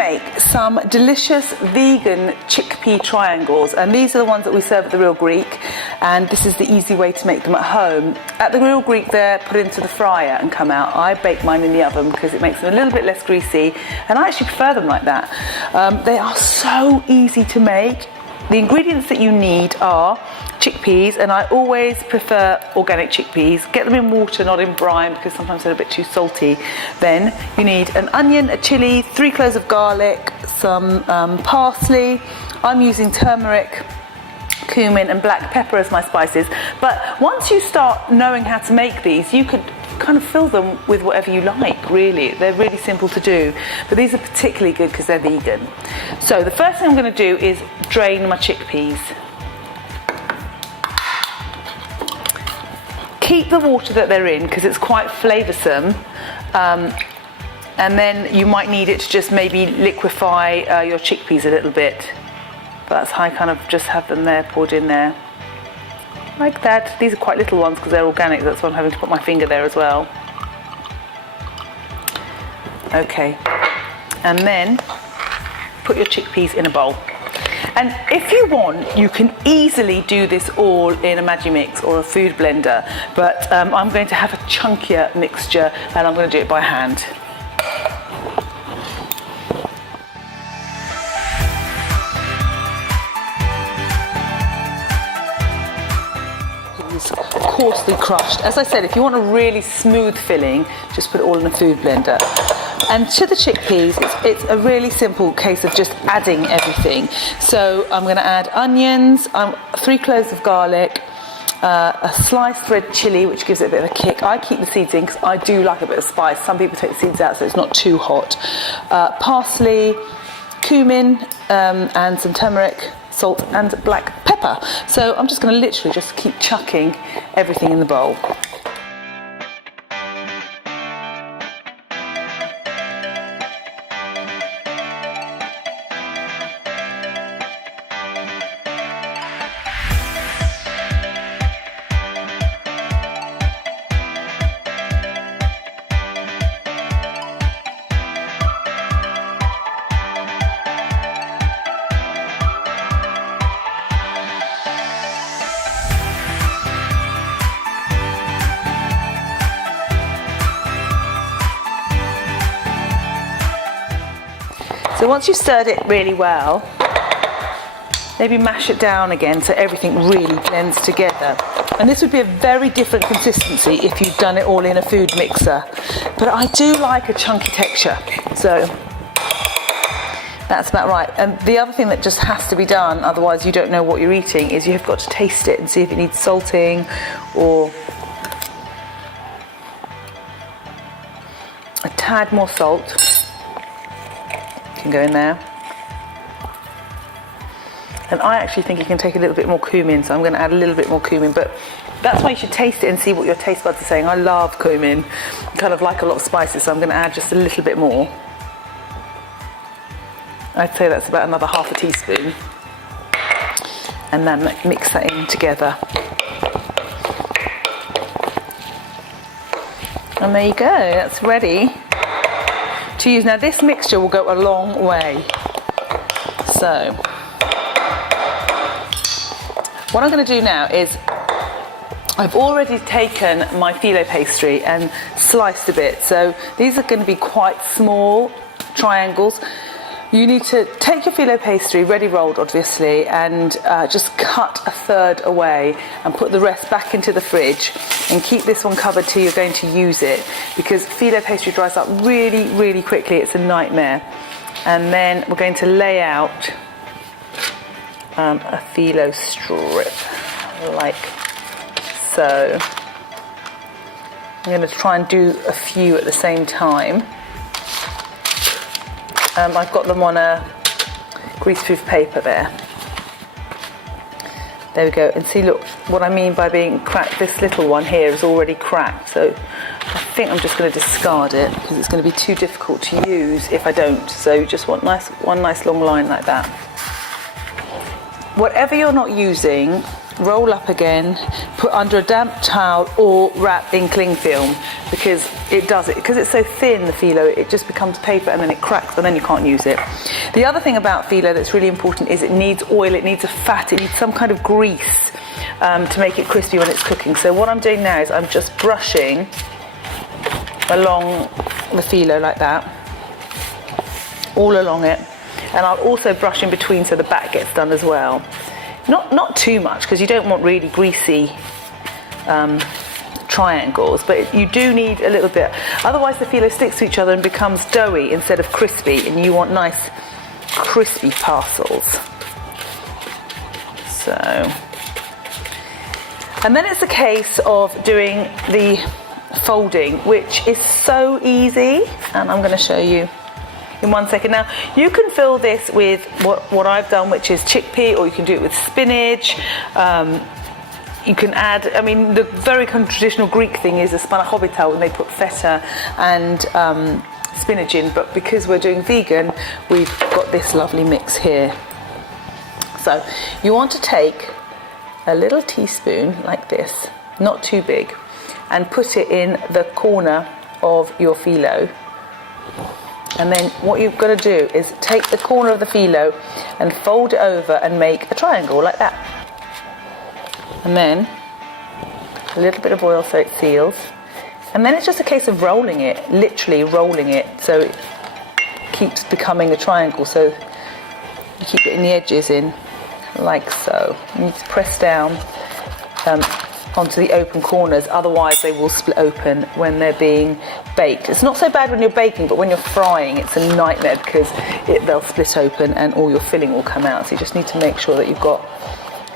make some delicious vegan chickpea triangles, and these are the ones that we serve at the Real Greek, and this is the easy way to make them at home. At the Real Greek they're put into the fryer and come out. I bake mine in the oven because it makes them a little bit less greasy, and I actually prefer them like that. They are so easy to make. The ingredients that you need are chickpeas, and I always prefer organic chickpeas. Get them in water, not in brine, because sometimes they're a bit too salty. Then you need an onion, a chilli, 3 cloves of garlic, some parsley. I'm using turmeric, cumin and black pepper as my spices. But once you start knowing how to make these, you could kind of fill them with whatever you like, really. They're really simple to do, but these are particularly good because they're vegan. So the first thing I'm going to do is drain my chickpeas. Keep the water that they're in because it's quite flavoursome, and then you might need it to just maybe liquefy your chickpeas a little bit. But that's how I kind of just have them there, poured in there. Like that. These are quite little ones because they're organic, that's why I'm having to put my finger there as well. Okay, and then put your chickpeas in a bowl. And if you want, you can easily do this all in a Magimix or a food blender, but I'm going to have a chunkier mixture and I'm going to do it by hand. Coarsely crushed. As I said, if you want a really smooth filling, just put it all in a food blender. And to the chickpeas, it's a really simple case of just adding everything. So I'm going to add onions, 3 cloves of garlic, a sliced red chilli, which gives it a bit of a kick. I keep the seeds in because I do like a bit of spice. Some people take the seeds out so it's not too hot. Parsley, cumin, and some turmeric, salt and black pepper. So I'm just going to literally just keep chucking everything in the bowl. So once you've stirred it really well, maybe mash it down again so everything really blends together. And this would be a very different consistency if you'd done it all in a food mixer. But I do like a chunky texture, so that's about right. And the other thing that just has to be done, otherwise you don't know what you're eating, is you've got to taste it and see if it needs salting or a tad more salt. Can go in there, and I actually think you can take a little bit more cumin, so I'm going to add a little bit more cumin, but that's why you should taste it and see what your taste buds are saying. I love cumin, I kind of like a lot of spices, so I'm going to add just a little bit more. I'd say that's about another half a teaspoon, and then mix that in together. And there you go, that's ready to use. Now this mixture will go a long way. So what I'm going to do now is I've already taken my filo pastry and sliced a bit. So these are going to be quite small triangles. You need to take your filo pastry, ready rolled obviously, and just cut 1/3 away and put the rest back into the fridge, and keep this one covered till you're going to use it, because filo pastry dries up really, really quickly. It's a nightmare. And then we're going to lay out a filo strip like so. I'm going to try and do a few at the same time. I've got them on a greaseproof paper there. There we go. And see, look, what I mean by being cracked, this little one here is already cracked. So I think I'm just going to discard it because it's going to be too difficult to use if I don't. So you just want one nice long line like that. Whatever you're not using, roll up again, put under a damp towel or wrap in cling film, because because it's so thin, the phyllo, it just becomes paper and then it cracks and then you can't use it. The other thing about phyllo that's really important is it needs oil, it needs a fat, it needs some kind of grease to make it crispy when it's cooking. So what I'm doing now is I'm just brushing along the phyllo like that, all along it, and I'll also brush in between so the back gets done as well. Not too much, because you don't want really greasy triangles, but you do need a little bit, otherwise the phyllo sticks to each other and becomes doughy instead of crispy, and you want nice crispy parcels. So, and then it's a case of doing the folding, which is so easy, and I'm going to show you in 1 second. Now, you can fill this with what I've done, which is chickpea, or you can do it with spinach. You can add, I mean, the very kind of traditional Greek thing is a spanakopita, when they put feta and spinach in, but because we're doing vegan, we've got this lovely mix here. So, you want to take a little teaspoon like this, not too big, and put it in the corner of your phyllo. And then what you've got to do is take the corner of the phyllo and fold it over and make a triangle like that. And then a little bit of oil so it seals. And then it's just a case of rolling it, literally rolling it, so it keeps becoming a triangle. So you keep getting the edges in like so. You need to press down onto the open corners, otherwise they will split open when they're being baked. It's not so bad when you're baking, but when you're frying it's a nightmare, because they'll split open and all your filling will come out. So you just need to make sure that you've got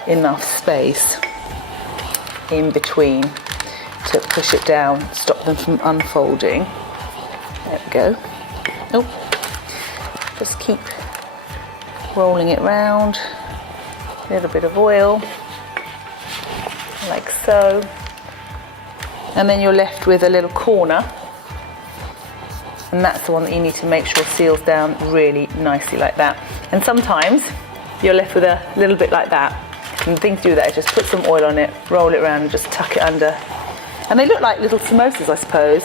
enough space in between to push it down, stop them from unfolding. There we go. Oh, just keep rolling it round. A little bit of oil, like so, and then you're left with a little corner, and that's the one that you need to make sure seals down really nicely like that. And sometimes you're left with a little bit like that, and the thing to do with that is just put some oil on it, roll it around and just tuck it under, and they look like little samosas, I suppose,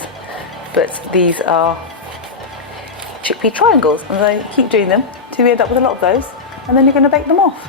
but these are chickpea triangles, and I keep doing them till we end up with a lot of those, and then you're going to bake them off.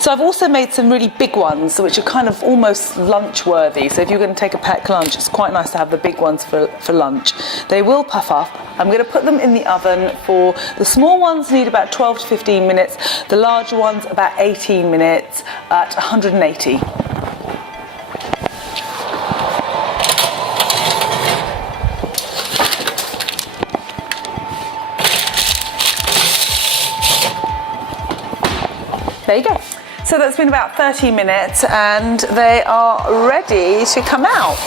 So I've also made some really big ones, which are kind of almost lunch worthy. So if you're going to take a packed lunch, it's quite nice to have the big ones for lunch. They will puff up. I'm going to put them in the oven for, the small ones need about 12 to 15 minutes, the larger ones about 18 minutes at 180. There you go. So that's been about 30 minutes and they are ready to come out.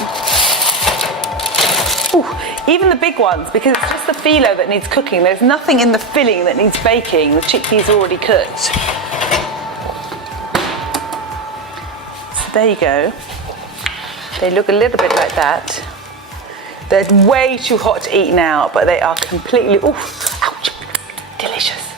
Ooh, even the big ones, because it's just the phyllo that needs cooking. There's nothing in the filling that needs baking. The chickpeas are already cooked. So there you go. They look a little bit like that. They're way too hot to eat now, but they are completely, ooh, ouch, delicious.